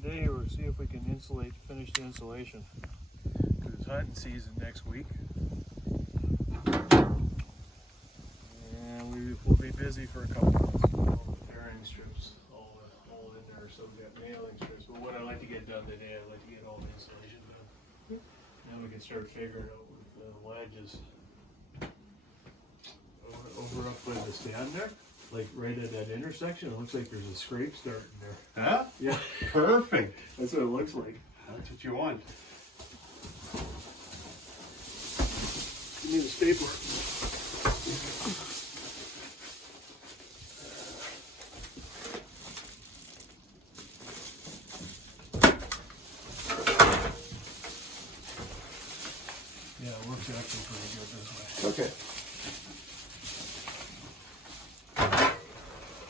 today, we'll see if we can finish the insulation. Because it's hunting season next week. And we'll be busy for a couple months with all the fairing strips all in there. So we got nailing strips. But what I'd like to get done today, I'd like to get all the insulation done. Then we can start figuring out with the wedges. Over up by the stand there, like right at that intersection, it looks like there's a scrape starting there. Huh? Yeah. Perfect. That's what it looks like. That's what you want. Give me the stapler. Yeah, it works actually pretty good this way. Okay.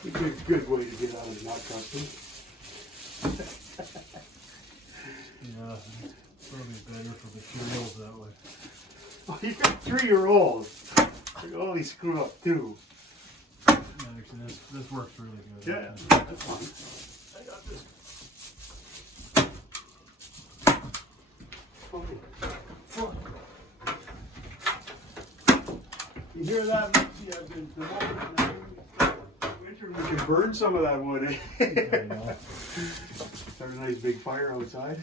A good way to get out of not trusting. Yeah, it's probably better for materials that way. Oh, you got 3-year-olds. Oh, they screw up too. Yeah, actually, this works really good. Yeah, that's fine. I got this. Okay. Fuck. You hear that? Yeah, the winter we can burn some of that wood. Eh? I know. Have a nice big fire outside.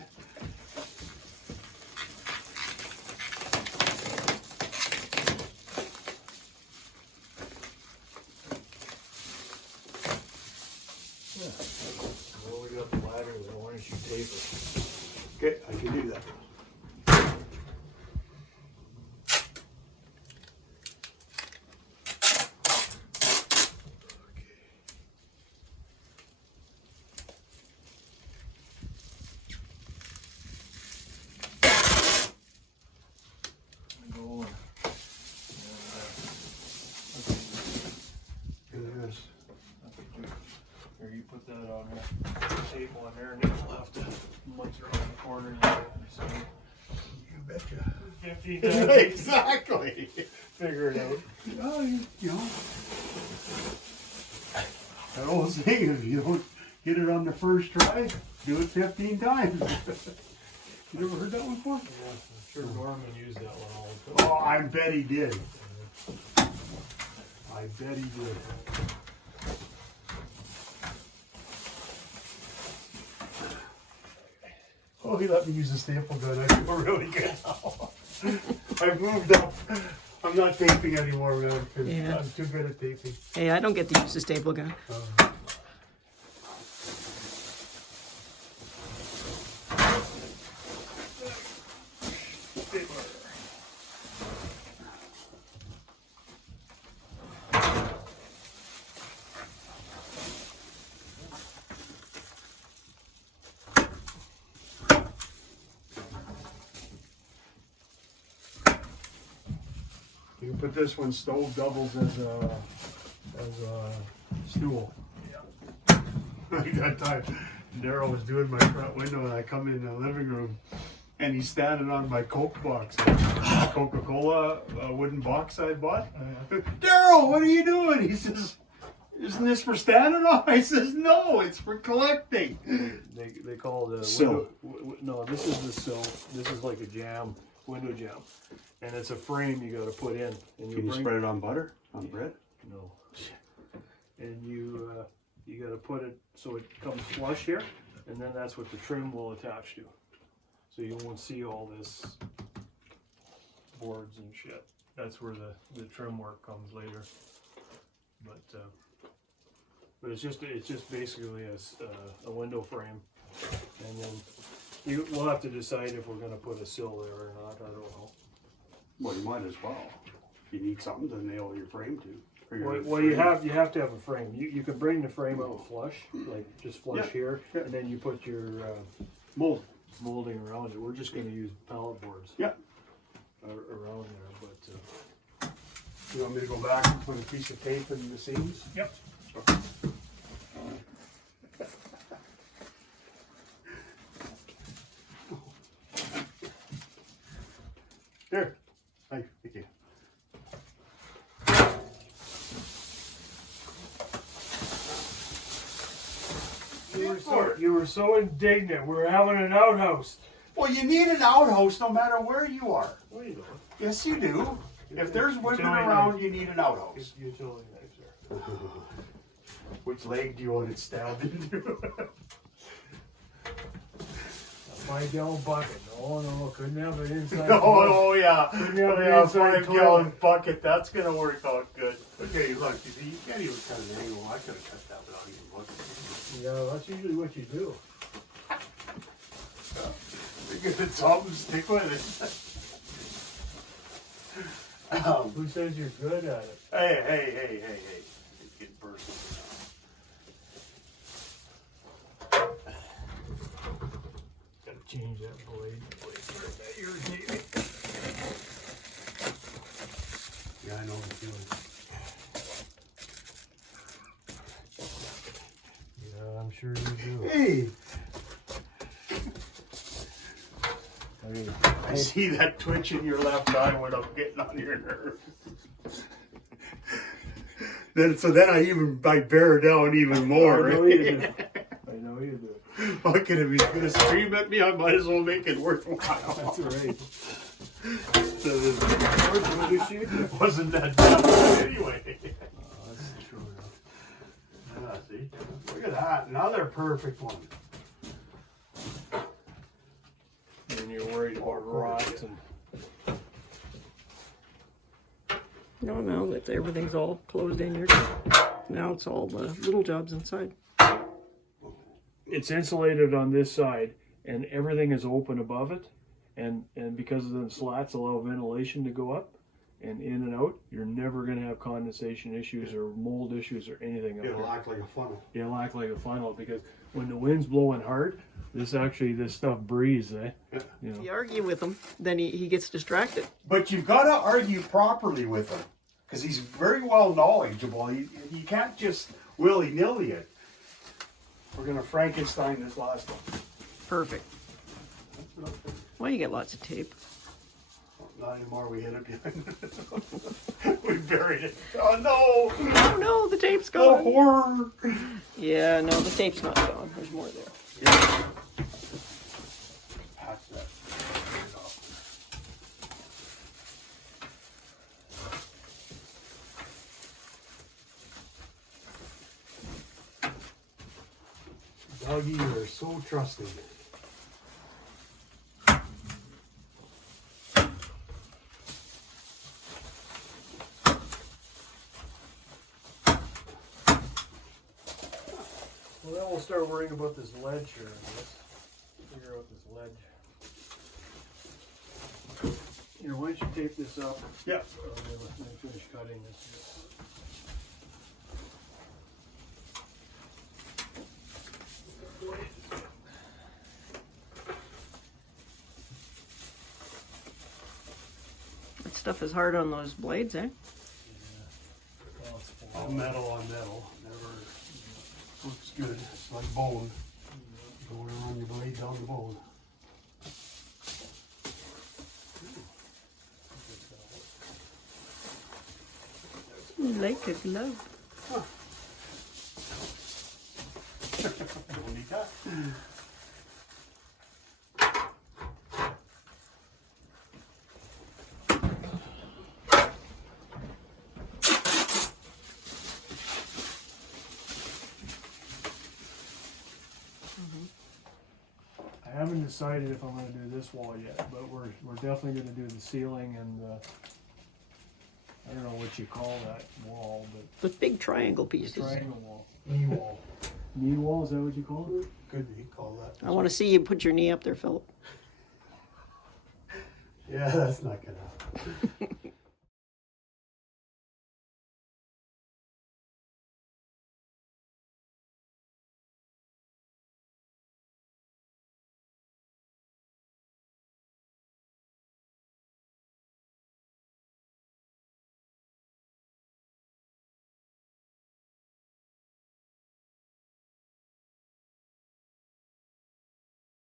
Yeah. Well, we got the ladder there. Why don't you tape it? Okay, I can do that. Here, you put that on there, table on there, and then we'll have to munch around the corner there. So, You betcha. 15 times. Exactly. Figure it out. Well, you know. That old saying, if you don't get it on the first try, do it 15 times. You never heard that one before? Yeah, I'm sure Norman used that one all the time. Oh, I bet he did. I bet he did. Oh, he let me use a staple gun. I feel really good now. I've moved up. I'm not taping anymore now because Yeah. I'm too good at taping. Hey, I don't get to use the staple gun. You can put this one, stove doubles as a stool. Yeah. Like that time, Daryl was doing my front window and I come in the living room and he's standing on my Coke box, Coca-Cola wooden box I bought. Daryl, what are you doing? He says, isn't this for standing on? I says, no, it's for collecting. They call it a Sill. no, this is the sill. This is like a jam, window jam. And it's a frame you got to put in. And Can you spread it on butter, on bread? No. And you got to put it so it comes flush here, and then that's what the trim will attach to. So you won't see all this boards and shit. That's where the trim work comes later. But it's just basically a window frame, and then we'll have to decide if we're going to put a sill there or not. I don't know. Well, you might as well. If you need something to nail your frame to. Well, you have to have a frame. You can bring the frame out flush, like just flush Yeah. here, and then you put your molding around it. We're just going to use pallet boards. Yeah. Around there, but You want me to go back and put a piece of tape in the seams? yep. Here. Thank you. for? You were so indignant. We're having an outhouse. Well, you need an outhouse no matter where you are. No, you don't. Yes, you do. If there's women Utility around, knife. you need an outhouse. Utility knives there. Which leg do you want it stabbed into? A 5-gallon bucket. No, couldn't have it inside. Oh yeah. Couldn't have Yeah, it inside 5-gallon bucket. That's gonna work out good. Okay, look. You see, you can't even cut an angle. I could have cut that without even looking. Yeah, that's usually what you do. Get the top and stick with it. Who says you're good at it? Hey. It's getting personal. Gotta change that blade. That irritating. Yeah, I know the feeling. Yeah, I'm sure you do. Hey! I see that twitch in your left eye when I'm getting on your nerve. Then I bear down even more. I know you do. I know you do. Fucking if he's gonna scream at me, I might as well make it worthwhile. That's right. Wasn't that bad anyway? That's true. Yeah, see? Look at that. Another perfect one. And you're worried about rot and No, it's everything's all closed in here. Now it's all the little jobs inside. it's insulated on this side and everything is open above it, and because of the slats allow ventilation to go up and in and out, you're never going to have condensation issues or mold issues or anything. It'll act like a funnel. It'll act like a funnel because when the wind's blowing hard, this stuff breathes, eh? Yeah. You know. You argue with him, then he gets distracted. But you've got to argue properly with him because he's very well knowledgeable. You can't just willy-nilly it. We're going to Frankenstein this last one. Perfect. Well, you get lots of tape. Not anymore, we hid it behind. We buried it. Oh no! Oh no, the tape's The gone. horror! Yeah, no, the tape's not gone. There's more there. Yeah. Pack that. Doggy, you are so trusting. Well, then we'll start worrying about this ledge here, I guess. Figure out this ledge. Here, why don't you tape this up? Yeah. Let me finish cutting this. That stuff is hard on those blades, eh? All metal on metal. Never looks good. It's like bone. Going around your blade down the bone. Like a glove. Only cut. I haven't decided if I'm going to do this wall yet, but we're definitely going to do the ceiling and I don't know what you call that wall, but With big triangle pieces. triangle wall, knee wall. Knee wall, is that what you call it? Could be called that. I want to see you put your knee up there, Philip. Yeah, that's not gonna happen.